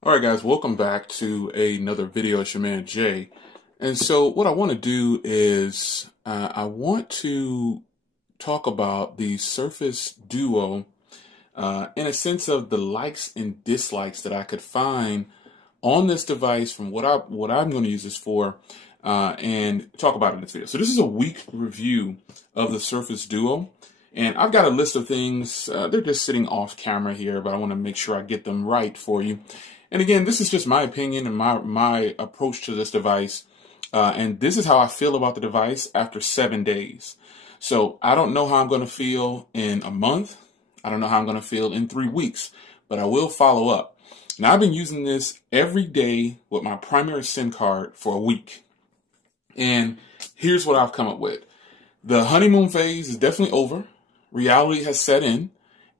All right, guys, welcome back to another video. It's your man Jay. And so what I want to do is I want to talk about the Surface Duo in a sense of the likes and dislikes that I could find on this device from what I'm going to use this for and talk about it in this video. So this is a week review of the Surface Duo. And I've got a list of things, they're just sitting off camera here, but I want to make sure I get them right for you. And again, this is just my opinion and my approach to this device. And this is how I feel about the device after 7 days. So I don't know how I'm going to feel in a month. I don't know how I'm going to feel in 3 weeks, but I will follow up. Now, I've been using this every day with my primary SIM card for a week. And here's what I've come up with. The honeymoon phase is definitely over. Reality has set in,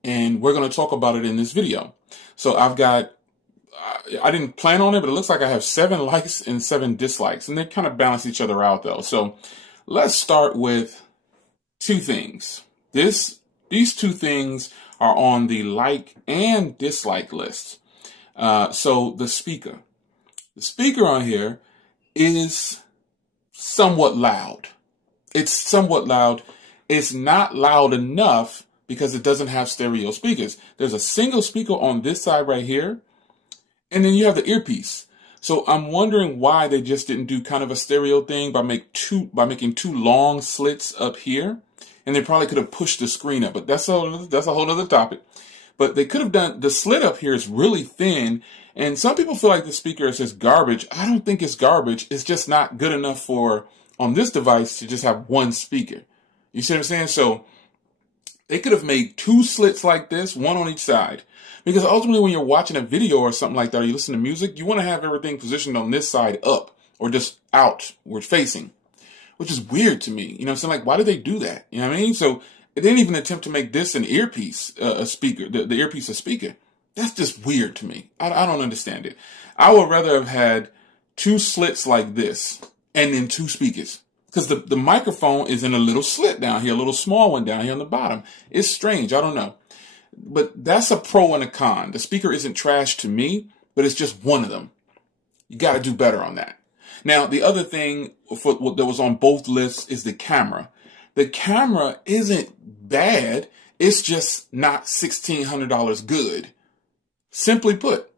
and we're going to talk about it in this video. So I didn't plan on it, but it looks like I have 7 likes and 7 dislikes, and they kind of balance each other out though. So let's start with 2 things. These 2 things are on the like and dislike list. So the speaker on here is somewhat loud. It's somewhat loud. It's not loud enough because it doesn't have stereo speakers. There's a single speaker on this side right here. And then you have the earpiece. So I'm wondering why they just didn't do kind of a stereo thing by making 2 long slits up here. And they probably could have pushed the screen up, but that's a whole other topic. But they could have done, the slit up here is really thin. And some people feel like the speaker is just garbage. I don't think it's garbage. It's just not good enough for, on this device, to just have 1 speaker. You see what I'm saying? So they could have made 2 slits like this, 1 on each side. Because ultimately when you're watching a video or something like that, or you listen to music, you want to have everything positioned on this side up or just out where it's facing, which is weird to me. You know what I'm saying? Like, why did they do that? You know what I mean? So they didn't even attempt to make this an earpiece, a speaker, the earpiece a speaker. That's just weird to me. I don't understand it. I would rather have had 2 slits like this and then 2 speakers. Because the microphone is in a little slit down here, a little small one down here on the bottom. It's strange. I don't know. But that's a pro and a con. The speaker isn't trash to me, but it's just one of them. You got to do better on that. Now, the other thing that was on both lists is the camera. The camera isn't bad. It's just not $1,600 good. Simply put,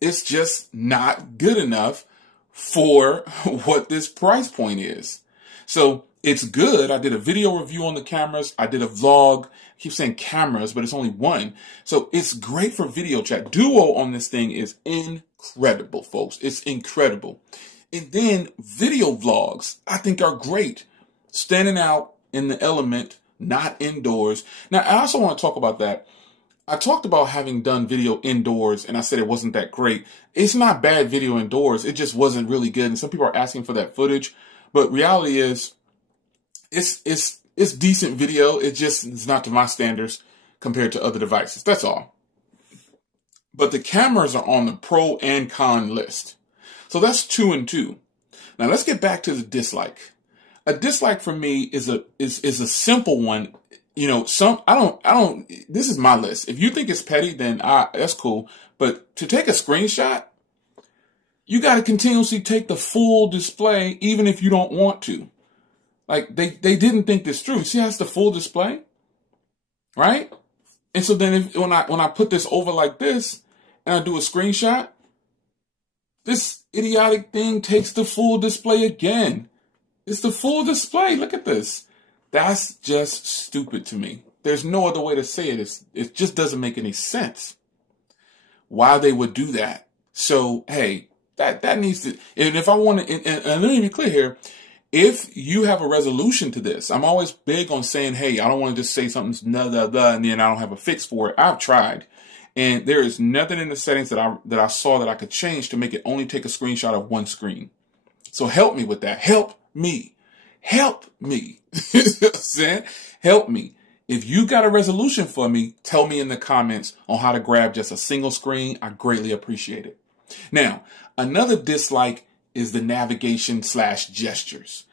it's just not good enough for what this price point is. So it's good. I did a video review on the cameras. I did a vlog. I keep saying cameras, but it's only one. So it's great for video chat. Duo on this thing is incredible, folks. It's incredible. And then video vlogs, I think, are great. Standing out in the element, not indoors. Now, I also want to talk about that. I talked about having done video indoors, and I said it wasn't that great. It's not bad video indoors. It just wasn't really good. And some people are asking for that footage. But reality is, it's decent video. It's not to my standards compared to other devices. That's all. But the cameras are on the pro and con list. So that's 2 and 2. Now let's get back to the dislike. A dislike for me is a simple one. You know, this is my list. If you think it's petty, then that's cool. But to take a screenshot, you got to continuously take the full display, even if you don't want to. Like, they didn't think this through. See how it's the full display? Right? And so then when I put this over like this, and I do a screenshot, this idiotic thing takes the full display again. It's the full display. Look at this. That's just stupid to me. There's no other way to say it. It just doesn't make any sense why they would do that. So, hey, that needs to, and if I want to, and let me be clear here, if you have a resolution to this, I'm always big on saying, hey, I don't want to just say something's and then I don't have a fix for it. I've tried, and there is nothing in the settings that I saw that I could change to make it only take a screenshot of 1 screen. So help me with that. Help me. Help me. You know what I'm saying? Help me. If you got a resolution for me, tell me in the comments on how to grab just a single screen. I greatly appreciate it. Now, another dislike is the navigation/gestures.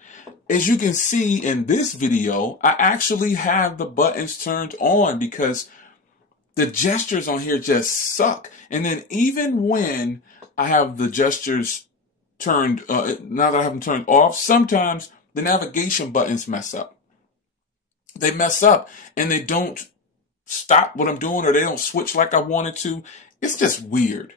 As you can see in this video, I actually have the buttons turned on because the gestures on here just suck. And then even when I have the gestures turned, now that I have them turned off, sometimes the navigation buttons mess up. They mess up and they don't stop what I'm doing, or they don't switch like I wanted to. It's just weird.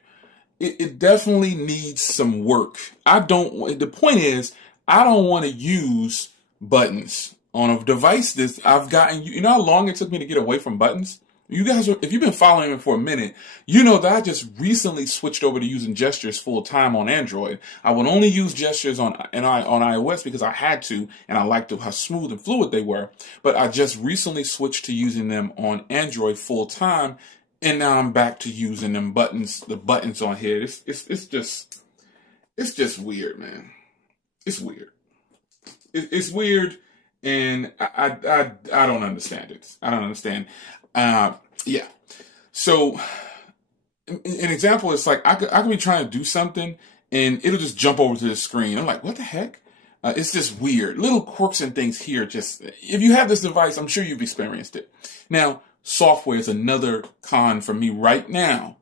It definitely needs some work. The point is, I don't want to use buttons on a device that I've gotten. You know how long it took me to get away from buttons? You guys, if you've been following me for a minute, you know that I just recently switched over to using gestures full time on Android. I would only use gestures on iOS because I had to, and I liked how smooth and fluid they were. But I just recently switched to using them on Android full time, and now I'm back to using them the buttons on here. It's just weird, man. It's weird. It's weird, and I don't understand it. I don't understand. Yeah. So an example is like I could be trying to do something and it'll just jump over to the screen. I'm like, what the heck? It's just weird. Little quirks and things here. Just if you have this device, I'm sure you've experienced it. Now, software is another con for me right now.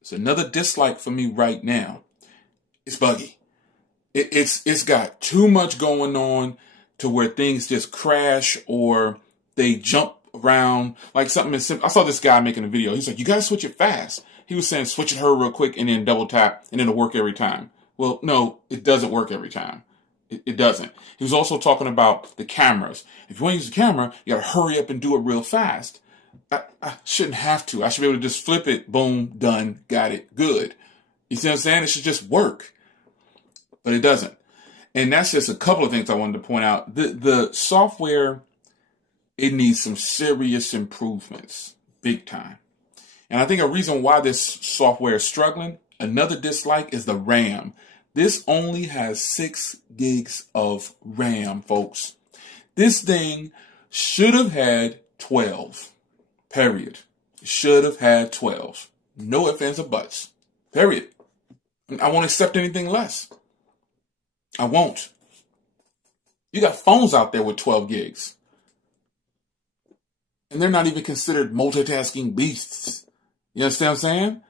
It's another dislike for me right now. It's buggy. It's got too much going on to where things just crash or they jump around like something as simple. I saw this guy making a video. He's like, you got to switch it fast. He was saying, switch it her real quick and then double tap and it'll work every time. Well, no, it doesn't work every time. It doesn't. He was also talking about the cameras. If you want to use the camera, you got to hurry up and do it real fast. I shouldn't have to. I should be able to just flip it. Boom, done, got it, good. You see what I'm saying? It should just work. But it doesn't. And that's just a couple of things I wanted to point out. The software, it needs some serious improvements, big time. And I think a reason why this software is struggling, another dislike, is the RAM. This only has 6 gigs of RAM, folks. This thing should have had 12, period. Should have had 12. No ifs, ands, or buts, period. I won't accept anything less. I won't. You got phones out there with 12 gigs. And they're not even considered multitasking beasts. You understand what I'm saying?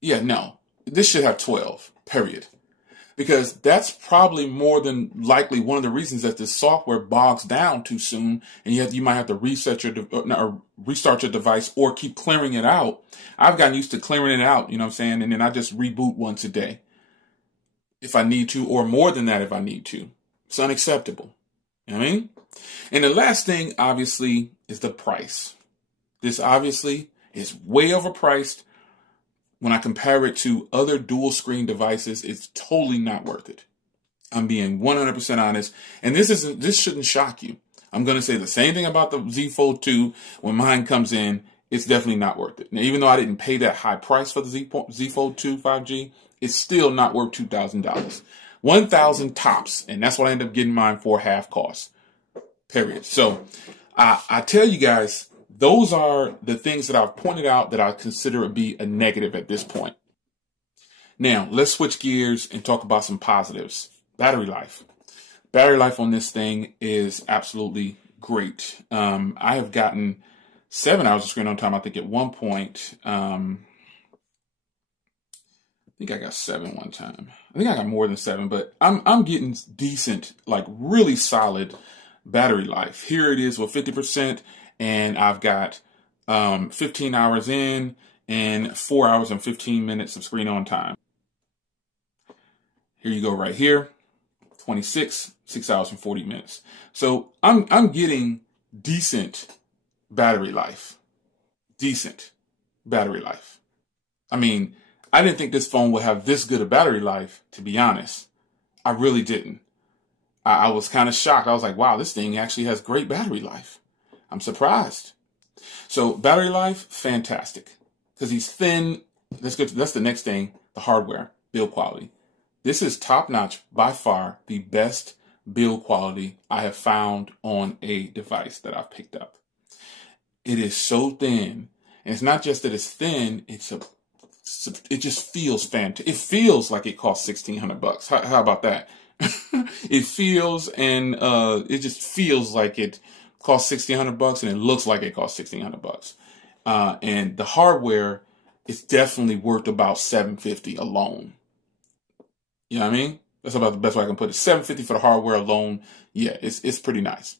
Yeah, no. This should have 12, period. Because that's probably more than likely one of the reasons that this software bogs down too soon, and you might have to restart your device or keep clearing it out. I've gotten used to clearing it out, you know what I'm saying? And then I just reboot once a day if I need to, or more than that if I need to. It's unacceptable. You know what I mean? And the last thing, obviously, is the price. This obviously is way overpriced. When I compare it to other dual screen devices, it's totally not worth it. I'm being 100% honest. And this shouldn't shock you. I'm going to say the same thing about the Z Fold 2. When mine comes in, it's definitely not worth it. Now, even though I didn't pay that high price for the Z Fold 2 5G, it's still not worth $2,000. $1,000 tops. And that's what I ended up getting mine for, half cost. Period. So I tell you guys, those are the things that I've pointed out that I consider to be a negative at this point. Now, let's switch gears and talk about some positives. Battery life. Battery life on this thing is absolutely great. I have gotten 7 hours of screen on time, I think, at one point. I think I got 7 one time. I think I got more than 7, but I'm getting decent, like really solid battery life. Here it is with 50%. And I've got 15 hours in and 4 hours and 15 minutes of screen on time. Here you go right here, 26, 6 hours and 40 minutes. So I'm getting decent battery life. Decent battery life. I mean, I didn't think this phone would have this good a battery life, to be honest. I really didn't. I was kind of shocked. I was like, wow, this thing actually has great battery life. I'm surprised. So battery life, fantastic. Because he's thin. That's the next thing, the hardware, build quality. This is top-notch, by far, the best build quality I have found on a device that I've picked up. It is so thin. And it's not just that it's thin, it just feels fantastic. It feels like it costs $1,600. How about that? It feels, and it just feels like it costs $1,600 and it looks like it costs $1,600. And the hardware is definitely worth about $750 alone. You know what I mean? That's about the best way I can put it. $750 for the hardware alone. Yeah, it's pretty nice.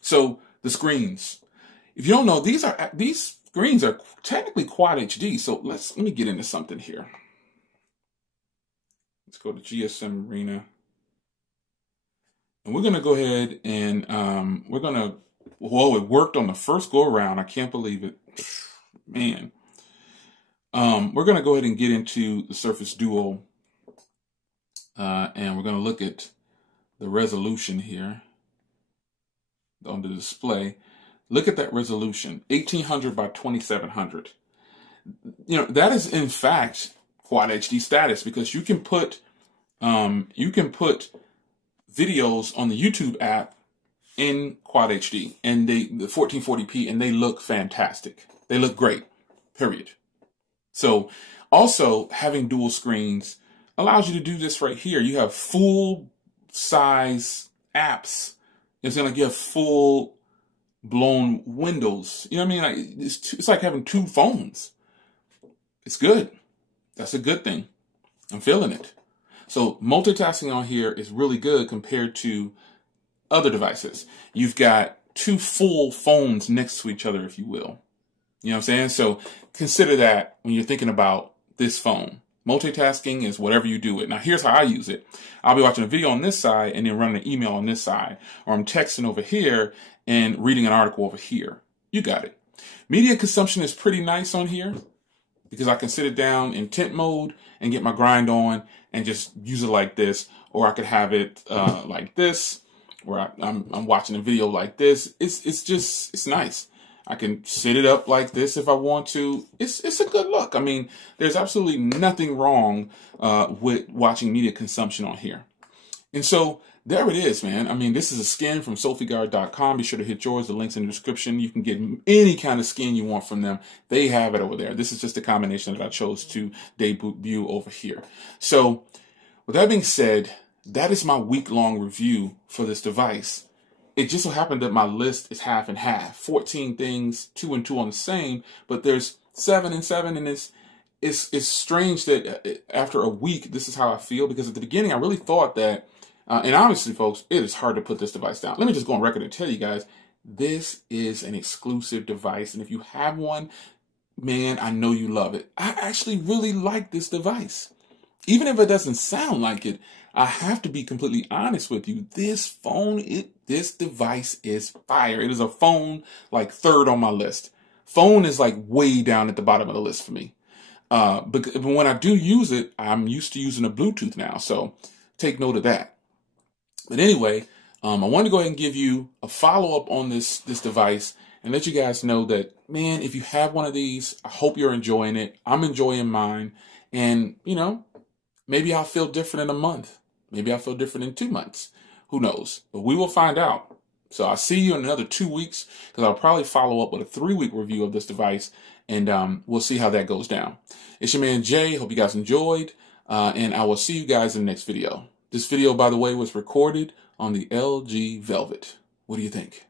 So the screens. If you don't know, these screens are technically Quad HD. So let me get into something here. Let's go to GSM Arena. And we're going to go ahead and well, it worked on the first go around. I can't believe it. Man. We're going to go ahead and get into the Surface Duo. And we're going to look at the resolution here on the display. Look at that resolution, 1800 by 2700. You know, that is in fact Quad HD status, because you can put videos on the YouTube app in Quad HD, and the 1440p, and they look fantastic. They look great, period. So also having dual screens allows you to do this right here. You have full size apps. It's going to give full blown windows. You know what I mean? Like, it's like having two phones. It's good. That's a good thing. I'm feeling it. So multitasking on here is really good compared to other devices. You've got two full phones next to each other, if you will. You know what I'm saying? So consider that when you're thinking about this phone. Multitasking is whatever you do it. Now, here's how I use it. I'll be watching a video on this side and then running an email on this side. Or I'm texting over here and reading an article over here. You got it. Media consumption is pretty nice on here because I can sit it down in tent mode and get my grind on and just use it like this. Or I could have it like this, where I'm watching a video like this. It's nice. I can set it up like this if I want to. It's a good look. I mean, there's absolutely nothing wrong with watching media consumption on here. And so there it is, man. I mean, this is a skin from SophiGuard.com. Be sure to hit yours. The link's in the description. You can get any kind of skin you want from them. They have it over there. This is just a combination that I chose to debut over here. So with that being said, that is my week-long review for this device. It just so happened that my list is half and half. 14 things, 2 and 2 on the same, but there's 7 and 7, and it's strange that after a week, this is how I feel, because at the beginning, I really thought that, and honestly, folks, it is hard to put this device down. Let me just go on record and tell you guys, this is an exclusive device, and if you have one, man, I know you love it. I actually really like this device. Even if it doesn't sound like it, I have to be completely honest with you. This device is fire. It is a phone like third on my list. Phone is like way down at the bottom of the list for me. But when I do use it, I'm used to using a Bluetooth now. So take note of that. But anyway, I wanted to go ahead and give you a follow-up on this device and let you guys know that, man, if you have one of these, I hope you're enjoying it. I'm enjoying mine. And, you know, maybe I'll feel different in a month. Maybe I'll feel different in 2 months. Who knows? But we will find out. So I'll see you in another 2 weeks, because I'll probably follow up with a 3-week review of this device, and we'll see how that goes down. It's your man Jay. Hope you guys enjoyed, and I will see you guys in the next video. This video, by the way, was recorded on the LG Velvet. What do you think?